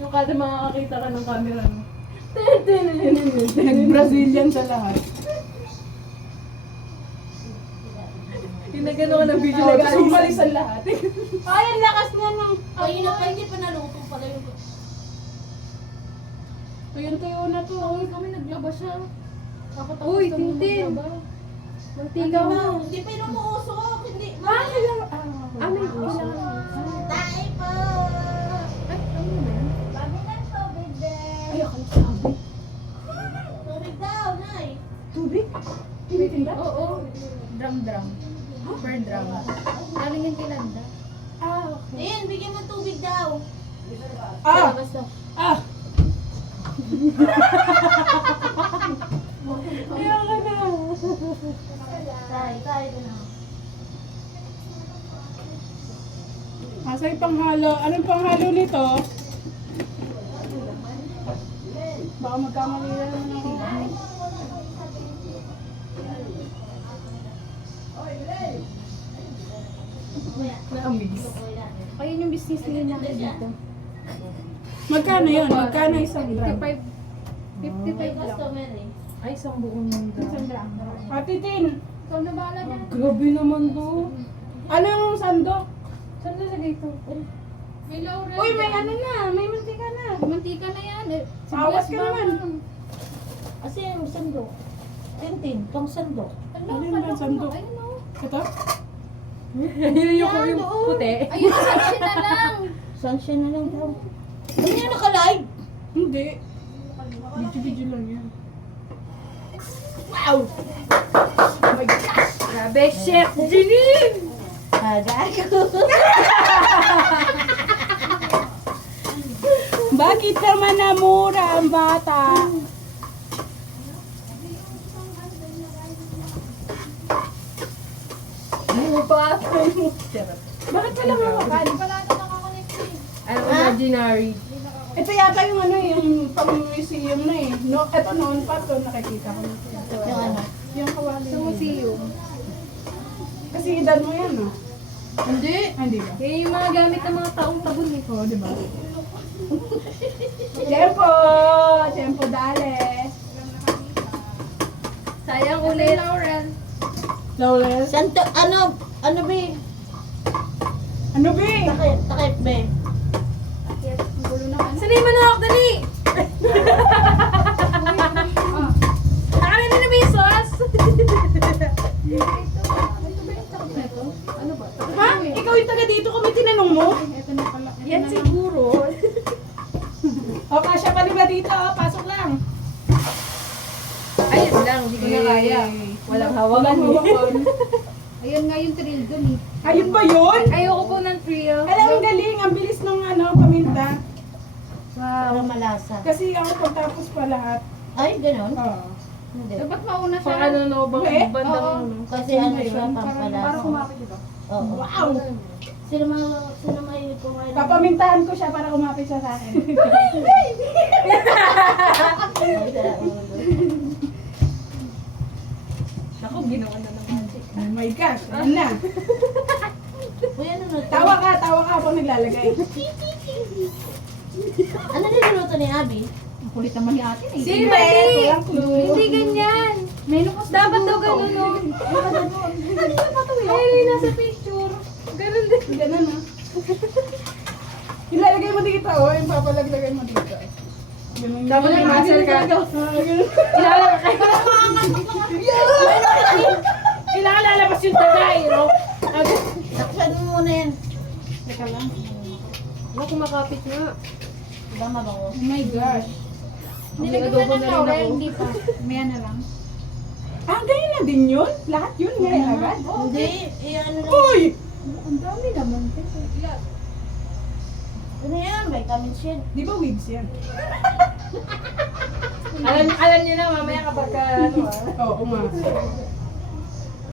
Yung kada makakakita ka ng camera mo. Nag-Brazilian sa lahat. Yung nagano ka ng video Talaga, like umalis ang lahat. Ay, ang lakas niya nung... Kanina pa, hindi pa nalutong pala yung... Tuyo na to. Ay, kami naglaba siya. Kakatapos Uy, kami Tintin. maglaba. Mantigaw na. Hindi pa yung umuusok, hindi. May kailangan. Tayo po! Ay, ano na ba yan? Babi ng tubig din. Ay, ako sabi. Tubig daw, Nay. Tubig? Tinitinda? Oo. Drum. Per drum. Galing yan kay Landa. Okay. Ayan, bigyan mo tubig daw. Ah! Basta. Ah! Ayaw ka na. Tayo na. Asay panghalo. Anong panghalo nito? Baka magkamali na naman ako. Na-amaze. Ayun yung business nila natin dito. Magkano yun? Magkano isang gram? 55. 55 lang. Customer eh. Ay, isang buong drum. Ate Tin, Ikaw na bahala niya. grabe naman to. Anong sandok? Saan nalagay ito? May laurel. Uy, may ano na. May mantika na. Mantika na yan. Awas ka naman. Kasi yung sandok. Tintin, tong sandok. Ano yung ba sandok? Ayun o. Ito? Ayun yung puti. Ayun, section na lang. Sunshine na lang daw. Ano yan naka-live? Hindi. Video lang yan. Wow! Oh my gosh! Grabe, Chef Jeline! Gago. Bakit naman namura ang bata? Bupa. Bakit pala mawakan? Wala na nakakonect eh. Ano, imaginary. Ito yata yung ano, yung pang-museum na eh. No, ito noon pa to nakikita ko. Yung ano? Yung kawali. Sa museum. Kasi edad mo yan, no? Hindi. Ah, hindi ba? Yan yung mga gamit ng mga taong tabon eh. Oo, di ba? Tempo! Tempo dale! Sayang ulit. Laurel. Lawless? Santo, ano be? Ano ba? Takip be. Sanay manok, dali! Nakalan na ba yung sauce? Ano ba? Ha? Ikaw yung taga dito kami tinanong mo? Yan siguro. O, kasya pa rin ba dito? Pasok lang. Ayun lang, hindi ko na kaya. Walang hawakan Walang hawakan. Ayun nga yung thrill dun eh. Ayun ba yun? Ayoko po ng thrill. Alam, ang galing. Ang bilis ng paminta. Para malasa. Kasi ako pagtapos pa lahat. Ay, ganun? Oo. Hindi. Dapat mauna siya. Pang ano no, bang Okay. bandang Oo. ano. Kasi ano siya, pampalasa. Parang kumapit ito. Oo. Wow! Sino may kumain? Papamintahan ko siya para kumapit siya sa akin. Ako, ginawa na ng magic. Oh my gosh, ano na? Uy, ano na to? Tawa ka habang naglalagay. Ano niluluto ni Abby? Ang kulit naman ni ate eh. Hindi, Betty! Walang clue. Hindi ganyan. Dapat daw ganun o. Ayun yung nasa picture. Ganun din. Ganun ah. Ilalagay mo dito yung papalaglagay mo dito. Ganun. Dapat may muscle ka. Ganun. Kailangan lalabas yung tagay, no? Takpan mo muna yan. Teka lang. Ako kumakapit nga. Diba mabango? Oh my gosh. Nilagyan mo na ng laurel, hindi pa. Maya na lang. Ah, ganyan na din yun? Lahat yun ngayon agad? Hindi, ano lang. Uy! Ang dami naman. Ano yan? Vitamin C. Di ba wigs yan? Alam niyo na, mamaya kapag ka, ano ah. Oo nga.